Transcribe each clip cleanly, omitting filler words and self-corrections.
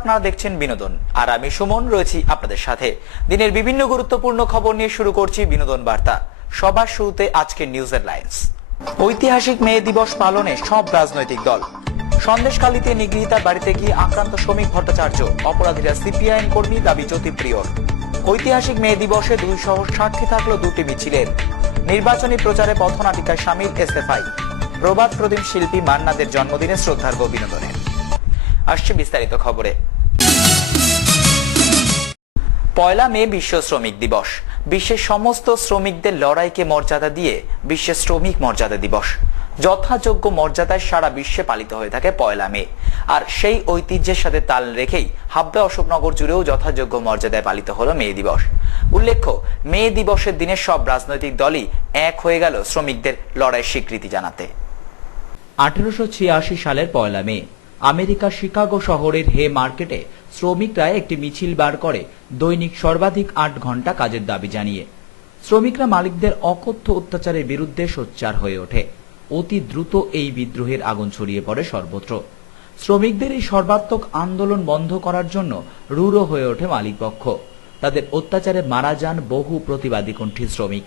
আপনারা দেখছেন বিনোদন, আর আমি সুমন রয়েছি আপনাদের সাথে। দিনের বিভিন্ন গুরুত্বপূর্ণ খবর নিয়ে শুরু করছি বিনোদন বার্তা। সবার শুরুতে আজকের নিউজ হেডলাইন্স। ঐতিহাসিক মে দিবস পালনে সব রাজনৈতিক দল। সন্দেশখালীতে নিগৃহীতার বাড়িতে গিয়ে আক্রান্ত শ্রমিক ভট্টাচার্য, অপরাধীরা সিপিআইএম কর্মী, দাবি জ্যোতিপ্রিয়র। ঐতিহাসিক মে দিবসে 200 সাক্ষী থাকলো দুটি মিছিলের। নির্বাচনী প্রচারে পথনাটিকায় সামিল এসএফআই। প্রবাদ প্রদীপ শিল্পী মান্নাদের জন্মদিনে শ্রদ্ধার্ঘ্য বিনোদনের। আসছে বিস্তারিত খবরে। পয়লা মে বিশ্ব শ্রমিক দিবস। বিশ্বের সমস্ত শ্রমিকদের লড়াইকে মর্যাদা দিয়ে বিশ্বের শ্রমিক মর্যাদা দিবস যথাযোগ্য মর্যাদায় সারা বিশ্বে পালিত হয়ে থাকে পয়লা মে। আর সেই ঐতিহ্যের সাথে তাল রেখেই হাবড়া অশোকনগর জুড়েও যথাযোগ্য মর্যাদায় পালিত হলো মে দিবস। উল্লেখ্য, মে দিবসের দিনে সব রাজনৈতিক দলই এক হয়ে গেল শ্রমিকদের লড়াইয়ের স্বীকৃতি জানাতে। 1886 সালের পয়লা মে আমেরিকার শিকাগো শহরের হে মার্কেটে শ্রমিকরা একটি মিছিল বার করে দৈনিক সর্বাধিক 8 ঘন্টা কাজের দাবি জানিয়ে। শ্রমিকরা মালিকদের অকথ্য অত্যাচারের বিরুদ্ধে সোচ্চার হয়ে ওঠে। অতি দ্রুত এই বিদ্রোহের আগুন ছড়িয়ে পড়ে সর্বত্র। শ্রমিকদের এই সর্বাত্মক আন্দোলন বন্ধ করার জন্য রূঢ় হয়ে ওঠে মালিকপক্ষ। তাদের অত্যাচারে মারা যান বহু প্রতিবাদী কণ্ঠী শ্রমিক।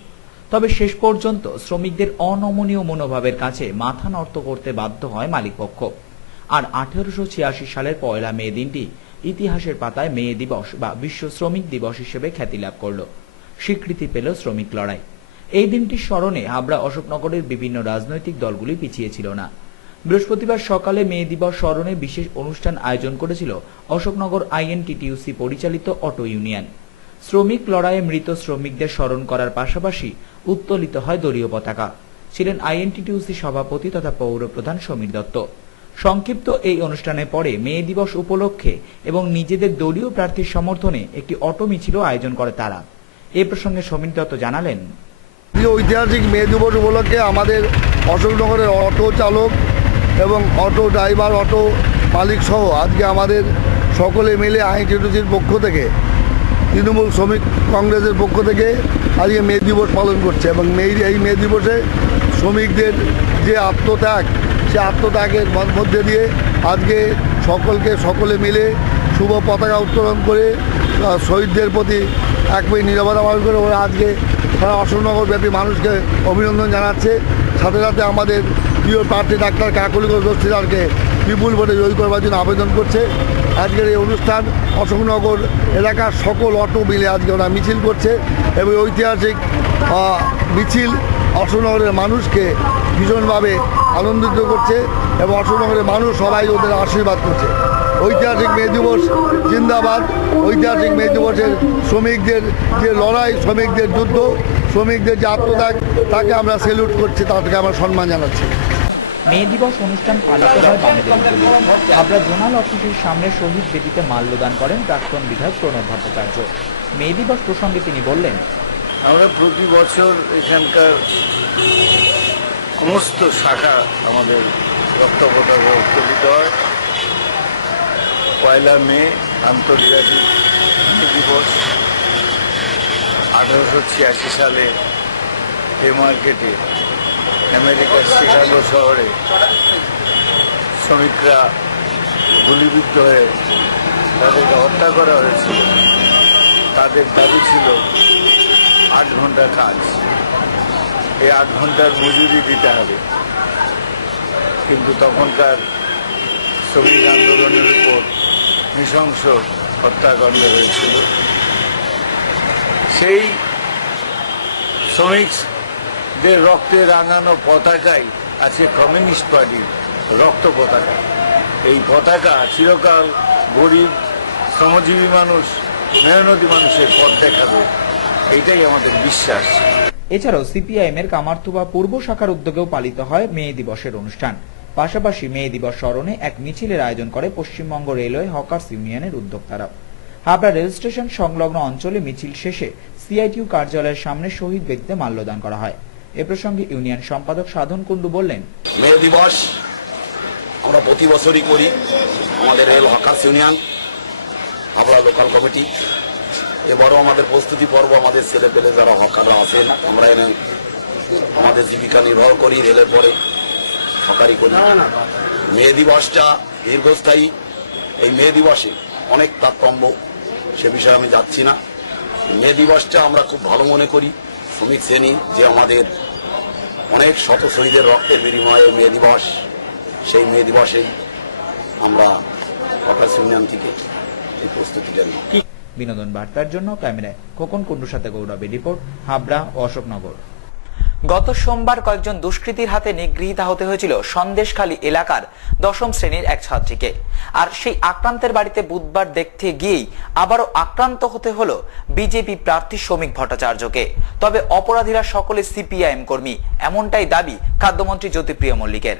তবে শেষ পর্যন্ত শ্রমিকদের অনমনীয় মনোভাবের কাছে মাথা নত করতে বাধ্য হয় মালিকপক্ষ। আর 1886 সালের পয়লা মে দিনটি ইতিহাসের পাতায় মে দিবস বা বিশ্ব শ্রমিক দিবস হিসেবে খ্যাতি লাভ করল। স্বীকৃতি পেল শ্রমিক লড়াই। এই দিনটির স্মরণে হাবড়া অশোকনগরের বিভিন্ন রাজনৈতিক দলগুলি পিছিয়ে ছিল না। বৃহস্পতিবার সকালে মে দিবস স্মরণে বিশেষ অনুষ্ঠান আয়োজন করেছিল অশোকনগর আইএনটিটিইউসি পরিচালিত অটো ইউনিয়ন। শ্রমিক লড়াইয়ে মৃত শ্রমিকদের স্মরণ করার পাশাপাশি উত্তোলিত হয় দলীয় পতাকা। ছিলেন আইএনটিটিইউসি সভাপতি তথা পৌর প্রধান সমীর দত্ত। সংক্ষিপ্ত এই অনুষ্ঠানে পরে মে দিবস উপলক্ষে এবং নিজেদের দলীয় প্রার্থীর সমর্থনে একটি অটো মিছিলও আয়োজন করে তারা। এ প্রসঙ্গে সমীর দত্ত জানালেন, ঐতিহাসিক মে দিবস উপলক্ষে আমাদের অশোকনগরের অটো চালক এবং অটো ড্রাইভার, অটো মালিক সহ আজকে আমাদের সকলে মিলে আইএনটিটিইউসির পক্ষ থেকে, তৃণমূল শ্রমিক কংগ্রেসের পক্ষ থেকে আজকে মে দিবস পালন করছে। এবং এই মে দিবসে শ্রমিকদের যে আত্মত্যাগ, সে আত্মত্যাগের মধ্যে দিয়ে আজকে সকলে মিলে শুভ পতাকা উত্তোলন করে শহীদদের প্রতি এক মিনিট নীরবতা পালন করে ওরা আজকে সারা অশোকনগর ব্যাপী মানুষকে অভিনন্দন জানাচ্ছে। সাথে সাথে আমাদের প্রিয় প্রার্থী ডাক্তার কাকলি ঘোষ দস্তিদারকে বিপুল ভোটে জয়ী করবার জন্য আবেদন করছে। আজকের এই অনুষ্ঠান অশোকনগর এলাকার সকল অটো মিলে আজকে ওরা মিছিল করছে এবং ঐতিহাসিক মিছিল অশোকনগরের মানুষকে ভীষণভাবে আনন্দিত করছে এবং অশোকনগরের মানুষ সবাই ওদের আশীর্বাদ করছে। ঐতিহাসিক মে দিবস জিন্দাবাদ। ঐতিহাসিক মে দিবসের শ্রমিকদের যে লড়াই, শ্রমিকদের যুদ্ধ, শ্রমিকদের যে আত্মত্যাগ, তাকে আমরা সেলুট করছি, তাদেরকে আমরা সম্মান জানাচ্ছি। মে দিবস অনুষ্ঠান পালিত হয় বামেদের উদ্যোগে। হাবড়া জোনাল অফিসের সামনে শহীদ বেদিতে মাল্যদান করেন প্রাক্তন বিধায়ক প্রণব ভট্টাচার্য। মে দিবস প্রসঙ্গে তিনি বললেন, আমরা প্রতি বছর এখানকার সমস্ত শাখা আমাদের রক্ত পতাকা উত্তোলিত হয়। পয়লা মে আন্তর্জাতিক মে দিবস। 1886 সালে হে মার্কেটে আমেরিকার শিকাগো শহরে শ্রমিকরা গুলিবিদ্ধ হয়ে তাদেরকে হত্যা করা হয়েছিল। তাদের দাবি ছিল 8 ঘন্টা কাজ, এই 8 ঘন্টার মজুরি দিতে হবে। কিন্তু তখনকার শ্রমিক আন্দোলনের উপর নৃশংস হত্যাকাণ্ড হয়েছিল। সেই শ্রমিকদের রক্তে রাঙানো পতাকাই আছে কমিউনিস্ট পার্টির রক্ত পতাকা। এই পতাকা চিরকাল গরিব, শ্রমজীবী মানুষ, মেহনতি মানুষের পথ দেখাবে, এইটাই আমাদের বিশ্বাস। এছাড়াও সিপিআইএম এর কামারথুবা পূর্ব শাখার উদ্যোগেও পালিত হয় মে দিবসের অনুষ্ঠান। পাশাপাশি মে দিবস স্মরণে এক মিছিলের আয়োজন করে পশ্চিমবঙ্গ রেলওয়ে হকার্স ইউনিয়নের উদ্যোক্তারা। হাবড়া রেল স্টেশন সংলগ্ন অঞ্চলে মিছিল শেষে সিআইটিইউ কার্যালয়ের সামনে শহীদ বেদিতে মাল্যদান করা হয়। এ প্রসঙ্গে ইউনিয়ন সম্পাদক সাধন কুণ্ডু বললেন, মে দিবস আমরা প্রতি বছরই করি। আমাদের rail hawkers union, Habra local committee, এবারও আমাদের প্রস্তুতি পর্ব। আমাদের ছেলে পেলে যারা হকাররা আছেন, আমরা এনে আমাদের জীবিকা নির্বাহ করি, রেলের পরে হকারি করি। মে দিবসটা দীর্ঘস্থায়ী। এই মে দিবসে অনেক তারতম্য, সে বিষয়ে আমি যাচ্ছি না। মে দিবসটা আমরা খুব ভালো মনে করি। শ্রমিক শ্রেণী যে আমাদের অনেক শত শহীদের রক্তের বিনিময়ে মে দিবস, সেই মে দিবসেই আমরা ওয়ার্কার্স ইউনিয়ন থেকে এই প্রস্তুতিটা নিই। বিনোদন বার্তার জন্য ক্যামেরায় খোকন কুন্ডুর সাথে গৌরবের রিপোর্ট, হাবড়া ও অশোকনগর। গত সোমবার কয়েকজন দুষ্কৃতীর হাতে নিগৃহীতা হতে হয়েছিল সন্দেশখালী এলাকার ১০ম শ্রেণীর এক ছাত্রীকে। আর সেই আক্রান্তের বাড়িতে বুধবার দেখতে গিয়েই আবারও আক্রান্ত হতে হলো বিজেপি প্রার্থী শ্রমিক ভট্টাচার্যকে। তবে অপরাধীরা সকলে সিপিআইএম কর্মী, এমনটাই দাবি খাদ্যমন্ত্রী জ্যোতিপ্রিয় মল্লিকের।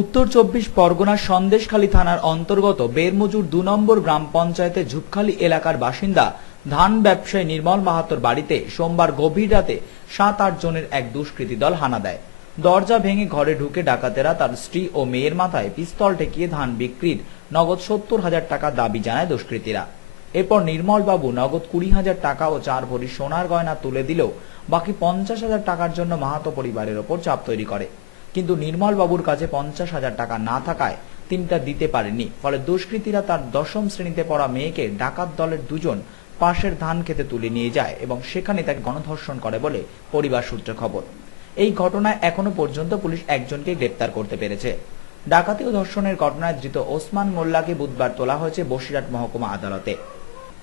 উত্তর ২৪ পরগনার সন্দেশখালী থানার অন্তর্গত বেরমজুর ২ নম্বর গ্রাম পঞ্চায়েতের ঝুপখালী এলাকার বাসিন্দা ধান ব্যবসায়ী নির্মল মাহাতোর বাড়িতে সোমবার গভীর রাতে ৭-৮ জনের এক দুষ্কৃতী দল হানা দেয়। দরজা ভেঙে ঘরে ঢুকে ডাকাতেরা তার স্ত্রী ও মেয়ের মাথায় পিস্তল ঠেকিয়ে ধান বিক্রির নগদ ৭০,০০০ টাকা দাবি জানায় দুষ্কৃতীরা। এরপর নির্মল বাবু নগদ ২০,০০০ টাকা ও ৪ ভরি সোনার গয়না তুলে দিলেও বাকি ৫০,০০০ টাকার জন্য মাহাতো পরিবারের ওপর চাপ তৈরি করে। কিন্তু নির্মল বাবুর কাছে ৫০,০০০ টাকা না থাকায় তিনি তা দিতে পারেননি। ফলে দুষ্কৃতীরা তার ১০ম শ্রেণীতে পড়া মেয়েকে ডাকাত দলের ২ জন পাশের ধান খেতে তুলে নিয়ে যায় এবং সেখানে তাকে গণধর্ষণ করে বলে পরিবার সূত্রে খবর। এই ঘটনায় এখনো পর্যন্ত পুলিশ একজনকে গ্রেপ্তার করতে পেরেছে। ডাকাতি ও ধর্ষণের ঘটনায় ধৃত ওসমান মোল্লাকে বুধবার তোলা হয়েছে বসিরহাট মহকুমা আদালতে।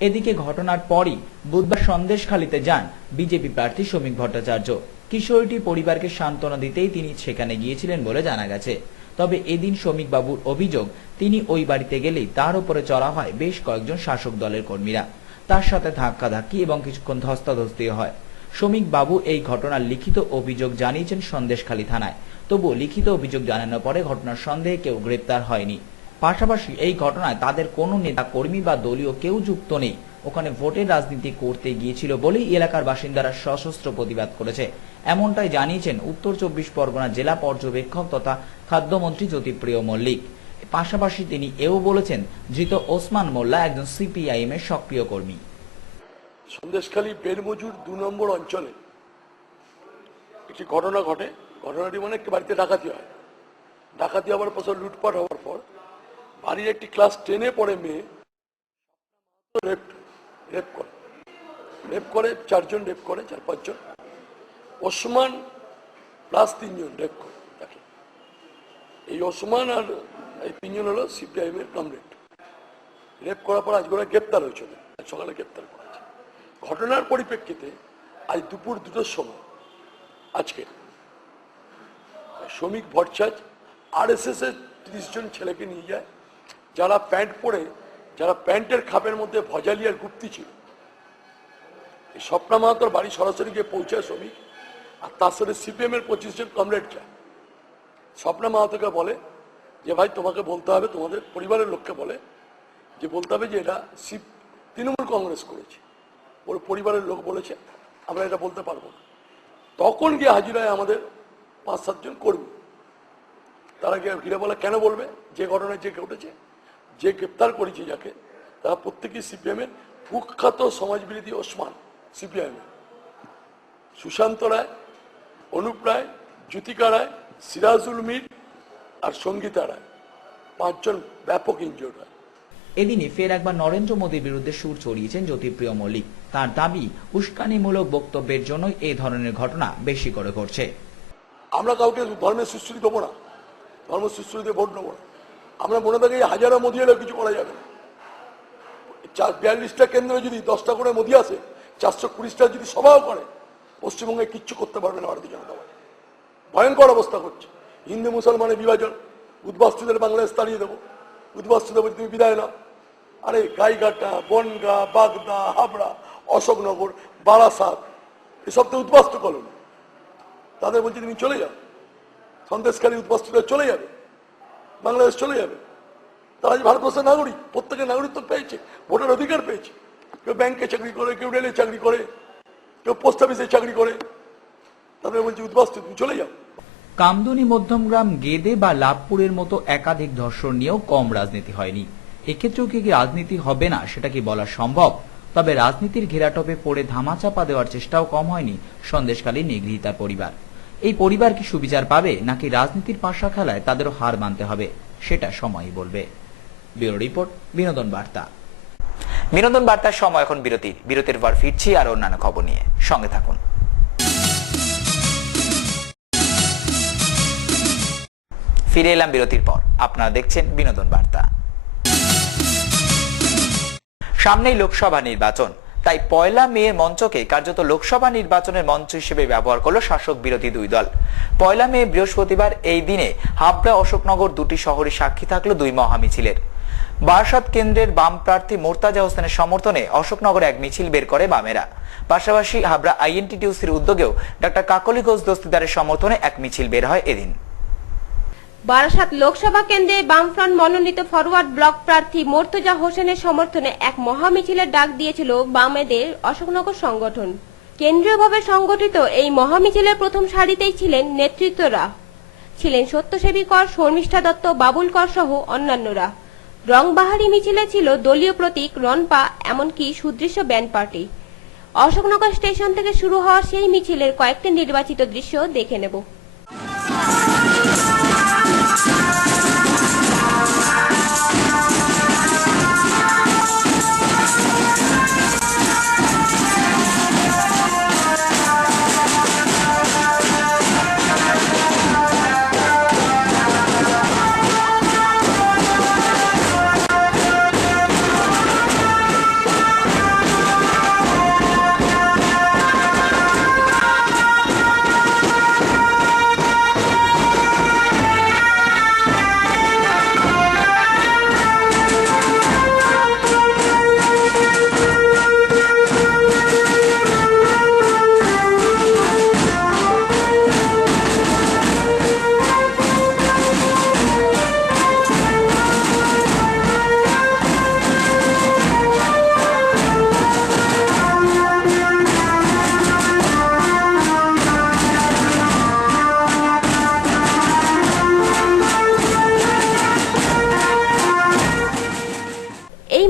এদিকে ঘটনার পরই বুধবার সন্দেশখালীতে যান বিজেপি প্রার্থী শ্রমিক ভট্টাচার্য। কিশোরীটি পরিবারকে সান্ত্বনা দিতেই তিনি সেখানে গিয়েছিলেন বলে জানা গেছে। তবে এদিন শ্রমিক বাবুর অভিযোগ, তিনি ওই বাড়িতে গেলেই তার উপরে চড়া হয় বেশ কয়েকজন শাসক দলের কর্মীরা। তার সাথে ধাক্কাধাক্কি এবং কিছুক্ষণ ধস্তাধস্তি হয়। শ্রমিক বাবু এই ঘটনার লিখিত অভিযোগ জানিয়েছেন সন্দেশখালী থানায়। তবু লিখিত অভিযোগ জানানোর পরে ঘটনার সন্দেহে কেউ গ্রেপ্তার হয়নি। পাশাপাশি এই ঘটনায় তাদের কোনো নেতা কর্মী বা দলীয় কেউ যুক্ত নেই। ওখানে ভোটের রাজনীতি করতে গিয়েছিল বলেই এলাকার বাসিন্দারা সশস্ত্র প্রতিবাদ করেছে, এমনটাই জানিয়েছেন উত্তর ২৪ পরগনা জেলা পর্যবেক্ষক তথা খাদ্যমন্ত্রী জ্যোতিপ্রিয় মল্লিক। পাশাপাশি তিনি এও বলেছেন, ধৃত ওসমান মোল্লা একজন সিপিআইএম এর সক্রিয় কর্মী। সন্দেশখালী বেরমজুর ২ নম্বর অঞ্চলে একটি ঘটনা ঘটে। ঘটনাটি মানে একটি বাড়িতে ডাকাতি হয়। ডাকাতি হওয়ার পর লুটপাট হওয়ার পর বাড়ির একটি ক্লাস 10-এ পড়ে মেয়ে রেপ করে ৪ জন রেপ করে, ৪-৫ জন। ওসমান প্লাস ৩ জন রেপ করে তাকে। এই ওসমান আর এই ৩ জন হলো সিপিআইএম এর কমরেড। রেপ করার পর আজ ওরা গ্রেপ্তার হয়েছিল, সকালে গ্রেপ্তার করা হয়েছে। ঘটনার পরিপ্রেক্ষিতে আজ দুপুর 2টার সময় আজকে শ্রমিক ভট্টাচার্য আরএসএস এর ৩০ জন ছেলেকে নিয়ে যায়, যারা প্যান্ট পরে, যারা প্যান্টের খাপের মধ্যে ভজালি আর গুপ্তি ছিল। এই স্বপ্না মাহাতোর বাড়ি সরাসরি গিয়ে পৌঁছায় শ্রমিক, আর তার সাথে সিপিএম এর 25 জন কমরেড যায়। স্বপ্না মাহাতোকে বলে যে ভাই তোমাকে বলতে হবে, তোমাদের পরিবারের লোককে বলে যে বলতে হবে যে এটা তৃণমূল কংগ্রেস করেছে। ওর পরিবারের লোক বলেছে আমরা এটা বলতে পারবো না। তখন গিয়ে হাজির হয় আমাদের 5-7 জন কর্মী। তারা গিয়ে ঘিরে বলে কেন বলবে, যে ঘটনায় যে ঘটেছে, যে গ্রেপ্তার করেছে যাকে, তারা প্রত্যেকেই সিপিএম এর কুখ্যাত সমাজবিরোধী ওসমান, সিপিআইএম এর সুশান্ত রায়, অনুপ রায়, জ্যোতিকা রায়, সিরাজুল মীর আর সঙ্গীতা রায়, 5 জন ব্যাপক ইনজোর্ড হয়। এদিনই ফের একবার নরেন্দ্র মোদীর বিরুদ্ধে সুর চড়িয়েছেন জ্যোতিপ্রিয় মল্লিক। তার দাবি, উস্কানিমূলক বক্তব্যের জন্যই এই ধরনের ঘটনা বেশি করে ঘটছে। আমরা কাউকে ধর্মের সুশ্রুতি দেবো না, ধর্ম সুশ্রুতিতে ভোট নেবো না। আমরা মনে থাকি হাজারো মোদী এলেও কিছু করা যাবে না। 42টা কেন্দ্রে যদি 10টা করে মোদী আসে, 420টা যদি সভাও করে, পশ্চিমবঙ্গে কিচ্ছু করতে পারবে না ভারতীয় জনতা পার্টি। ভয়ঙ্কর অবস্থা করছে। হিন্দু মুসলমানের বিভাজন, উদ্বাস্তুদের বাংলাদেশ তাড়িয়ে দেবো, উদ্বাস্তুদের বলতে তুমি বিদায় নাও। আরে গাইঘাটা, বনগা, বাগদা, হাবড়া, অশোকনগর, বারাসাত, এসব তো উদ্বাস্তু কলোনি। তাদের বলছে তুমি চলে যাও, সন্দেশখালী উদ্বাস্তুরা চলে যাবে, বাংলাদেশ চলে যাবে। তারা যে ভারতবর্ষের নাগরিক, প্রত্যেকের নাগরিকত্ব পেয়েছে, ভোটের অধিকার পেয়েছে। কেউ ব্যাংকে চাকরি করে, কেউ রেলে চাকরি করে, কেউ পোস্ট অফিসে চাকরি করে। তাদের বলছে উদ্বাস্তু তুমি চলে যাও। কামদুনি মধ্যমগ্রাম, গেদে বা লাভপুরের মতো একাধিক ধর্ষণ নিয়েও কম রাজনীতি হয়নি। এক্ষেত্রেও কি রাজনীতি হবে না সেটা কি বলা সম্ভব? তবে রাজনীতির ঘেরাটোপে পড়ে ধামাচাপা দেওয়ার চেষ্টাও কম হয়নি সন্দেশখালী নিগৃহীতার পরিবার। এই পরিবার কি সুবিচার পাবে, নাকি রাজনীতির পাশা খেলায় তাদেরও হার মানতে হবে, সেটা সময়ই বলবে। ব্যুরো রিপোর্ট, বিনোদন বার্তা। বিনোদন বার্তার সময় এখন বিরতির পর ফিরছি আর অন্যান্য খবর নিয়ে, সঙ্গে থাকুন। ফিরে এলাম বিরতির পর, আপনারা দেখছেন বিনোদন বার্তা। সামনেই লোকসভা নির্বাচন, তাই 1 মে মঞ্চকে কার্যত লোকসভা নির্বাচনের মঞ্চ হিসেবে ব্যবহার করলো শাসক বিরোধী দুই দল। 1 মে বৃহস্পতিবার এই দিনে হাবড়া, অশোকনগর দুটি শহরে সাক্ষী থাকলো দুই মহামিছিলের। বারাসাত কেন্দ্রের বাম প্রার্থী মোর্তাজা হোসেনের সমর্থনে অশোকনগরে এক মিছিল বের করে বামেরা। পাশাপাশি হাবড়া INTTUCর উদ্যোগেও ডক্টর কাকলি ঘোষ দস্তিদারের সমর্থনে এক মিছিল বের হয় এদিন। বারাসাত লোকসভা কেন্দ্রে বামফ্রন্ট মনোনীত ফরওয়ার্ড ব্লক প্রার্থী মোর্তজা হোসেনের সমর্থনে এক মহামিছিলের ডাক দিয়েছিল বামেদের অশোকনগর সংগঠন। কেন্দ্রীয়ভাবে সংগঠিত এই মহামিছিলের প্রথম সারিতেই ছিলেন নেতৃত্বরা, ছিলেন সত্যসেবী কর, শর্মিষ্ঠা দত্ত, বাবুল কর সহ অন্যান্যরা। রংবাহারি মিছিলে ছিল দলীয় প্রতীক, রনপা, এমনকি সুদৃশ্য ব্যান্ড পার্টি। অশোকনগর স্টেশন থেকে শুরু হওয়া সেই মিছিলের কয়েকটি নির্বাচিত দৃশ্য দেখে নেব।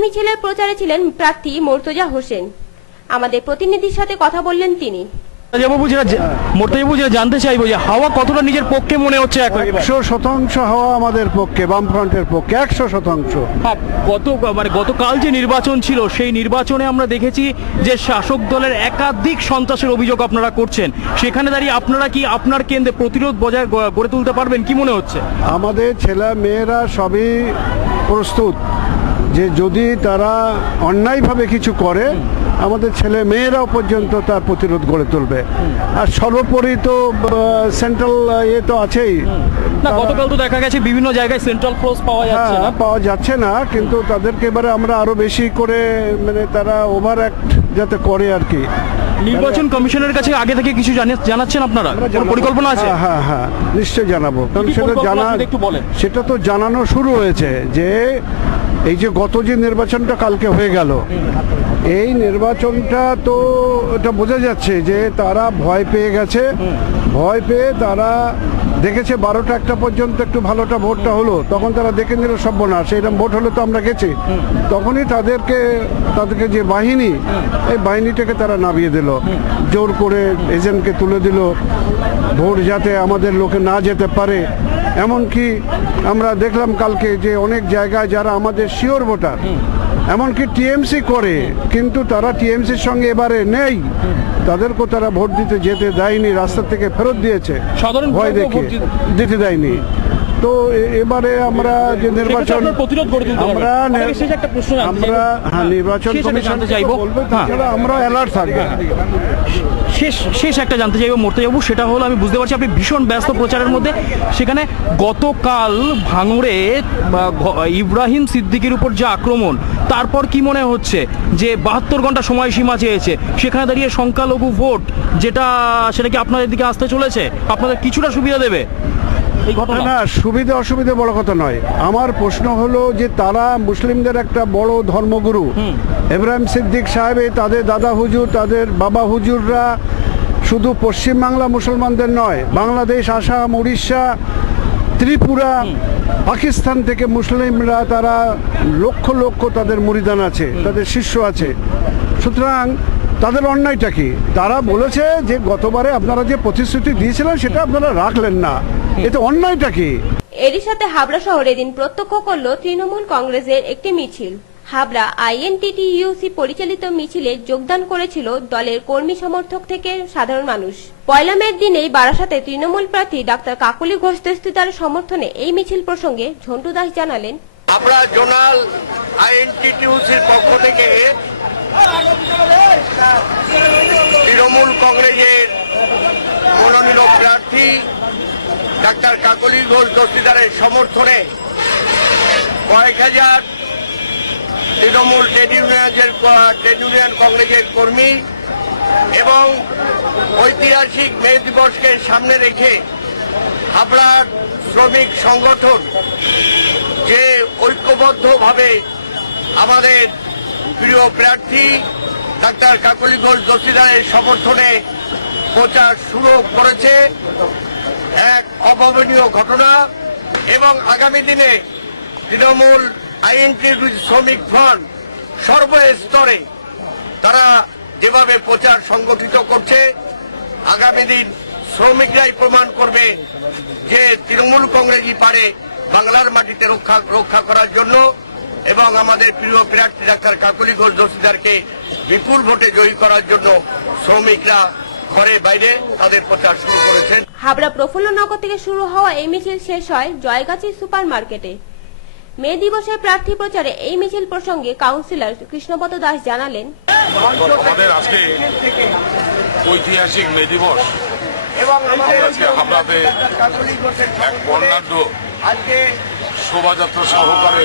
মিছিলের প্রচারে ছিলেন প্রার্থী মোর্তজা হোসেন। আমাদের প্রতিনিধির সাথে কথা বললেন তিনি। জানতে চাইবো যে হাওয়া কতটা নিজের পক্ষে মনে হচ্ছে? 100% হাওয়া আমাদের পক্ষে, বামফ্রন্টের পক্ষে 100%। গতকাল যে নির্বাচন ছিল সেই নির্বাচনে আমরা দেখেছি যে শাসক দলের একাধিক সন্ত্রাসের অভিযোগ আপনারা করছেন। সেখানে দাঁড়িয়ে আপনারা কি আপনার কেন্দ্রে প্রতিরোধ বজায় গড়ে তুলতে পারবেন কি মনে হচ্ছে? আমাদের ছেলে মেয়েরা সবই প্রস্তুত যে যদি তারা অন্যায়ভাবে কিছু করে আমাদের ছেলে মেয়েরাও পর্যন্ত তার প্রতিরোধ গড়ে তুলবে। আর সর্বোপরি তো সেন্ট্রাল তো আছেই। না, গতকাল তো দেখা গেছে বিভিন্ন জায়গায় সেন্ট্রাল ফোর্স পাওয়া যাচ্ছে না, কিন্তু তাদেরকে এবারে আমরা আরো বেশি করে মানে তারা ওভার অ্যাক্ট যাতে করে আর কি। নির্বাচন কমিশনের কাছে আগে থেকে কিছু জানাচ্ছেন আপনারা? পরিকল্পনা আছে? হ্যাঁ হ্যাঁ, নিশ্চয়ই জানাবো, কারণ সেটা তো জানানো শুরু হয়েছে যে এই যে গত যে নির্বাচনটা কালকে হয়ে গেল, এই নির্বাচনটা তো এটা বোঝা যাচ্ছে যে তারা ভয় পেয়ে গেছে। ভয় পেয়ে তারা দেখেছে 12টা 1টা পর্যন্ত একটু ভালোটা ভোটটা হলো, তখন তারা দেখে নিল সর্বনাশ, এরকম ভোট হলে তো আমরা গেছি। তখনই তাদেরকে যে বাহিনী, এই বাহিনীটাকে তারা নামিয়ে দিল, জোর করে এজেন্টকে তুলে দিল, ভোট যাতে আমাদের লোকে না যেতে পারে। এমনকি আমরা দেখলাম কালকে যে অনেক জায়গায় যারা আমাদের শিওর ভোটার, এমনকি টিএমসি করে কিন্তু তারা টিএমসির সঙ্গে এবারে নেই, তাদেরকেও তারা ভোট দিতে যেতে দেয়নি, রাস্তা থেকে ফেরত দিয়েছে, ভয় দেখে দিতে দেয়নি। তো এবারে আমরা যে নির্বাচন নির্বাচন কমিশন বলবো, তাছাড়া আমরা অ্যালার্ট থাকবো। শেষ একটা জানতে চাইবো মোর্তজাবাবু, সেটা হলো আমি বুঝতে পারছি আপনি ভীষণ ব্যস্ত প্রচারের মধ্যে। সেখানে গতকাল ভাঙড়ে ইব্রাহিম সিদ্দিকের উপর যে আক্রমণ, তারপর কি মনে হচ্ছে যে 72 ঘন্টা সময়সীমা চেয়েছে, সেখানে দাঁড়িয়ে সংখ্যালঘু ভোট সেটা কি আপনাদের দিকে আসতে চলেছে? আপনাদের কিছুটা সুবিধা দেবে এই ঘটনা? না, সুবিধা অসুবিধা বড় কথা নয়। আমার প্রশ্ন হলো যে তারা মুসলিমদের একটা বড় ধর্মগুরু ইব্রাহিম সিদ্দিক সাহেব, তাদের দাদা হুজুর, তাদের বাবা হুজুররা শুধু পশ্চিমবাংলা মুসলমানদের নয়, বাংলাদেশ, আসাম, উড়িষ্যা, ত্রিপুরা, পাকিস্তান থেকে মুসলিমরা তারা লক্ষ লক্ষ তাদের মুরিদান আছে, তাদের শিষ্য আছে। সুতরাং তাদের অন্যায়টা কি? তারা বলেছে যে গতবারে আপনারা যে প্রতিশ্রুতি দিয়েছিলেন সেটা আপনারা রাখলেন না, এতে অন্যায়টা কি? এরই সাথে হাবড়া শহরে দিন প্রত্যক্ষ করল তৃণমূল কংগ্রেসের একটি মিছিল। হাবড়া আইএনটিটিইউসি পরিচালিত মিছিলে যোগদান করেছিল দলের কর্মী সমর্থক থেকে সাধারণ মানুষ। পয়লা মের দিনেই বারাসাতে তৃণমূল প্রার্থী ডাক্তার কাকলি ঘোষ দস্তিদার সমর্থনে এই মিছিল প্রসঙ্গে ঝন্টু দাস জানালেন, আমরা জোনাল আইএনটিটিইউসির পক্ষ থেকে তৃণমূল কংগ্রেসের মনোনীত প্রার্থী ডাক্তার কাকলি ঘোষ দস্তিদারের সমর্থনে কয়েক হাজার তৃণমূল ট্রেড ইউনিয়ন কংগ্রেসের কর্মী এবং ঐতিহাসিক মে দিবসকে সামনে রেখে হাবড়ার শ্রমিক সংগঠন যে ঐক্যবদ্ধভাবে আমাদের প্রিয় প্রার্থী ডাক্তার কাকলি ঘোষ দস্তিদারের সমর্থনে প্রচার শুরু করেছে, এক অভাবনীয় ঘটনা। এবং আগামী দিনে তৃণমূল আইএনটিটিইউসি শ্রমিক ফ্রন্ট সর্বস্তরে তারা যেভাবে প্রচার সংগঠিত করছে, আগামী দিন শ্রমিকরাই প্রমাণ করবে যে তৃণমূল কংগ্রেসই পারে বাংলার মাটিতে রক্ষা করার জন্য। এবং আমাদের প্রিয় প্রার্থী ডাক্তার কাকলি ঘোষ দস্তিদারকে বিপুল ভোটে জয়ী করার জন্য শ্রমিকরা ঘরে বাইরে তাদের প্রচার শুরু করেছেন। হাবড়া প্রফুল্লনগর থেকে শুরু হওয়া এই মিছিল শেষ হয় জয়গাছি সুপার মার্কেটে। মে দিবসের প্রার্থী প্রচারে এই মিছিল প্রসঙ্গে কাউন্সিলর কৃষ্ণপদ দাস জানালেন, আমাদের আজকে ঐতিহাসিক মে দিবস। আমরা আজকে হাবড়াতে এক বর্ণাঢ্য শোভাযাত্রা সহকারে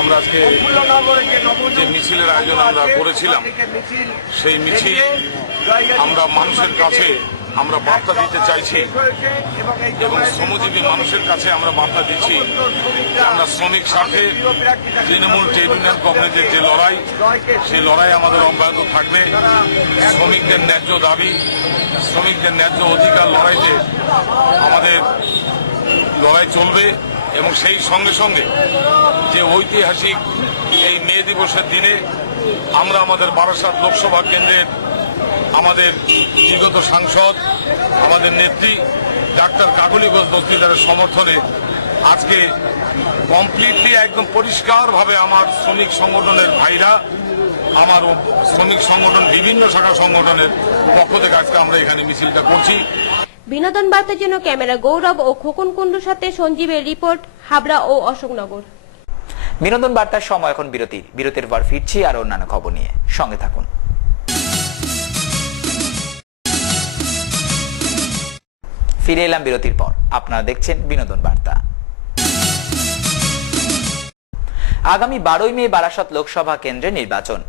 আমরা আজকে যে মিছিলের আয়োজন আমরা করেছিলাম, সেই মিছিল আমরা মানুষের কাছে আমরা বার্তা দিতে চাইছি এবং শ্রমজীবী মানুষের কাছে আমরা বার্তা দিচ্ছি যে আমরা শ্রমিক স্বার্থে তৃণমূল ট্রেড ইউনিয়ন কংগ্রেসের যে লড়াই, সেই লড়াই আমাদের অব্যাহত থাকবে। শ্রমিকদের ন্যায্য দাবি, শ্রমিকদের ন্যায্য অধিকার লড়াইতে আমাদের লড়াই চলবে। এবং সেই সঙ্গে সঙ্গে যে ঐতিহাসিক এই মে দিবসের দিনে আমরা আমাদের বারাসাত লোকসভা কেন্দ্রের আমাদের বিগত সাংসদ, আমাদের নেত্রী ডাক্তার কাকলি ঘোষ দস্তিদারের সমর্থনে আজকে কমপ্লিটলি একদম পরিষ্কারভাবে আমার শ্রমিক সংগঠনের ভাইরা, আমার শ্রমিক সংগঠন বিভিন্ন শাখা সংগঠনের পক্ষ থেকে আজকে আমরা এখানে মিছিলটা করছি। বিনোদন বার্তার জন্য ক্যামেরা গৌরব ও খোকন কুণ্ডুর সাথে সঞ্জীবের রিপোর্ট, হাবড়া ও অশোকনগর। বিনোদন বার্তার সময় এখন বিরতির পর ফিরছি আর অন্যান্য খবর নিয়ে, সঙ্গে থাকুন। ফিরে এলাম বিরতির পর, আপনারা দেখছেন বিনোদন বার্তা। আগামী 12ই মে বারাসাত লোকসভা কেন্দ্রে নির্বাচন।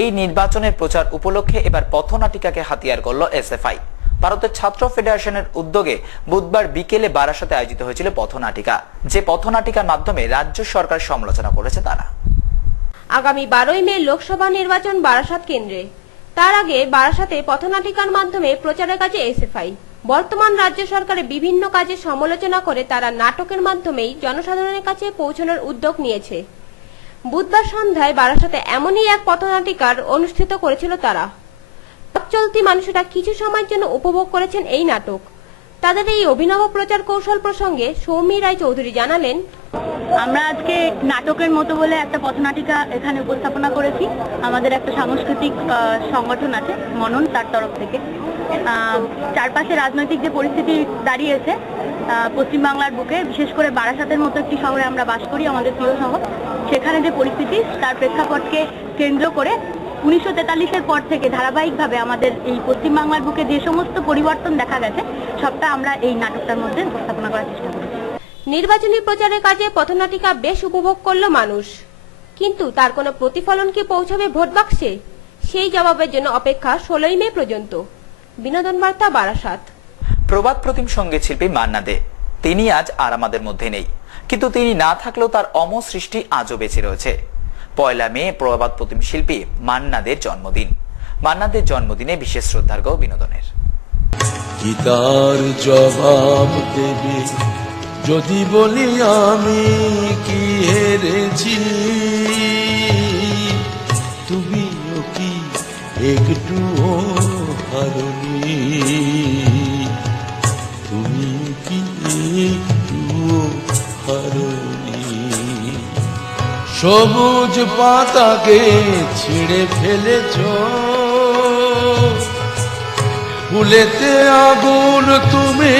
এই নির্বাচনের প্রচার উপলক্ষে এবার পথনাটিকাকে হাতিয়ার করল এসএফআই। ভারতের ছাত্র ফেডারেশনের উদ্যোগে বুধবার বিকেলে বারাসাতে আয়োজিত হয়েছিল পথনাটিকা, যে পথনাটিকার মাধ্যমে রাজ্য সরকার সমালোচনা করেছে তারা। আগামী 12ই মে লোকসভা নির্বাচন বারাসাত কেন্দ্রে। তার আগে বারাসাতে পথনাটিকার মাধ্যমে প্রচারের কাজে এসএফআই। বর্তমান রাজ্য সরকারের বিভিন্ন কাজে সমালোচনা করে তারা নাটকের মাধ্যমেই জনসাধারণের কাছে পৌঁছানোর উদ্যোগ নিয়েছে। বুধবার সন্ধ্যায় বারাসাতে এমনই এক পথনাটিকার অনুষ্ঠিত করেছিল তারা। চলতি মানুষেরা কিছু সময়ের জন্য উপভোগ করেছেন এই নাটক। তাদের এই অভিনব প্রচার কৌশল প্রসঙ্গে সৌমি রায় চৌধুরী জানালেন, আমরা আজকে নাটকের মতো বলে একটা পথনাটিকা এখানে উপস্থাপনা করেছি। আমাদের একটা সাংস্কৃতিক সংগঠন আছে মনন, তার তরফ থেকে। চারপাশে রাজনৈতিক যে পরিস্থিতি দাঁড়িয়েছে পশ্চিমবাংলার বুকে, বিশেষ করে বারাসাতের মতো একটি শহরে আমরা বাস করি, আমাদের প্রিয় শহর, সেখানে যে পরিস্থিতি তার প্রেক্ষাপটকে কেন্দ্র করে 1943-এর পর থেকে ধারাবাহিকভাবে আমাদের এই পশ্চিমবাংলার বুকে যে সমস্ত পরিবর্তন দেখা গেছে সবটা আমরা এই নাটকটার মধ্যে উপস্থাপনা করার চেষ্টা করেছি। নির্বাচনী প্রচারের কাজে পথনাটিকা বেশ উপভোগ করল মানুষ, কিন্তু তার কোনো প্রতিফলন কি পৌঁছাবে ভোট বাক্সে? সেই জবাবের জন্য অপেক্ষা 16ই মে পর্যন্ত। বিনোদন বার্তা, বারাসাত। প্রবাদ প্রতিম সঙ্গীত শিল্পী মান্না দে, তিনি আজ আর আমাদের মধ্যে নেই, কিন্তু তিনি না থাকলেও তার অমর সৃষ্টি আজও বেঁচে রয়েছে। পয়লা মে প্রবাদ প্রতিম শিল্পী মান্না দের জন্মদিন। মান্না দের জন্মদিনে বিশেষ শ্রদ্ধার্ঘ বিনোদনের। গীতার জবাব দেবে যদি বলি আমি কি হেরেছি, তুমিও কি একটু হারনি, তুমি কি একটু সবুজ পাতাকে ছিঁড়ে ফেলেছ, ফুলেতে আগুন তুমি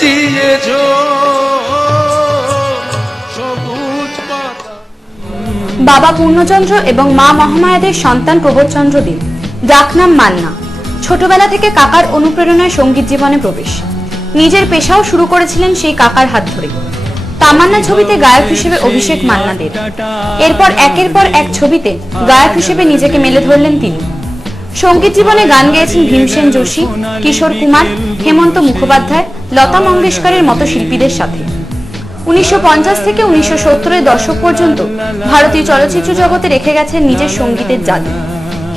দিয়েছ, সবুজ পাতা। বাবা পূর্ণচন্দ্র এবং মা মহামায়াদের সন্তান প্রবোধচন্দ্র দে, ডাকনাম মান্না। ছোটবেলা থেকে কাকার অনুপ্রেরণায় সঙ্গীত জীবনে প্রবেশ। নিজের পেশাও শুরু করেছিলেন সেই কাকার হাত ধরে। তামান্না ছবিতে গায়ক হিসেবে অভিষেক মান্নাদের। এরপর একের পর এক ছবিতে গায়ক হিসেবে নিজেকে মেলে ধরলেন তিনি। সঙ্গীত জীবনে গান গেয়েছেন ভীমসেন যোশী, কিশোর কুমার, হেমন্ত মুখোপাধ্যায়, লতা মঙ্গেশকরের মতো শিল্পীদের সাথে। 1950 থেকে 1970-এর দশক পর্যন্ত ভারতীয় চলচ্চিত্র জগতে রেখে গেছেন নিজের সঙ্গীতের জাদু।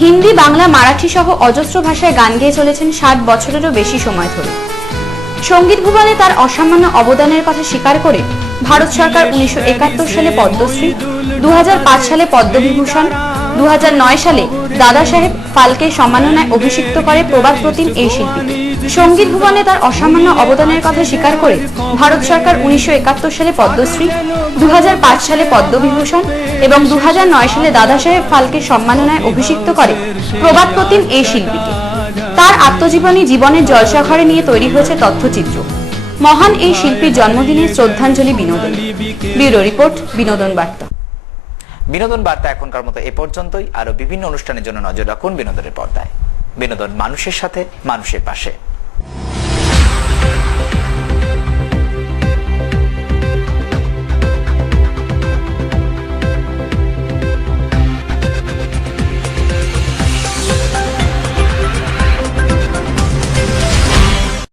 হিন্দি, বাংলা, মারাঠি সহ অজস্র ভাষায় গান গেয়ে চলেছেন 60 বছরেরও বেশি সময় ধরে। সঙ্গীত ভুবনে তার অসামান্য অবদানের কথা স্বীকার করে ভারত সরকার 1971 সালে পদ্মশ্রী, 2005 সালে পদ্মবিভূষণ, 2009 সালে দাদা সাহেব ফালকে সম্মাননায় অভিষিক্ত করে প্রবাদ প্রতিম এই শিল্পীকে। সঙ্গীত ভুবনে তার অসামান্য অবদানের কথা স্বীকার করে ভারত সরকার 1971 সালে পদ্মশ্রী, 2005 সালে পদ্মবিভূষণ এবং 2009 সালে দাদা সাহেব ফালকে সম্মাননায় অভিষিক্ত করে প্রবাদ প্রতিম এই শিল্পীকে। তার আত্মজীবনী জীবনের জলসাঘরে নিয়ে তৈরি হয়েছে তথ্যচিত্র। মহান এই শিল্পীর জন্মদিনে শ্রদ্ধাঞ্জলি বিনোদন। ব্যুরো রিপোর্ট, বিনোদন বার্তা। বিনোদন বার্তা এখনকার মতো এ পর্যন্তই। আরো বিভিন্ন অনুষ্ঠানের জন্য নজর রাখুন বিনোদনের পর্দায়। বিনোদন মানুষের সাথে, মানুষের পাশে।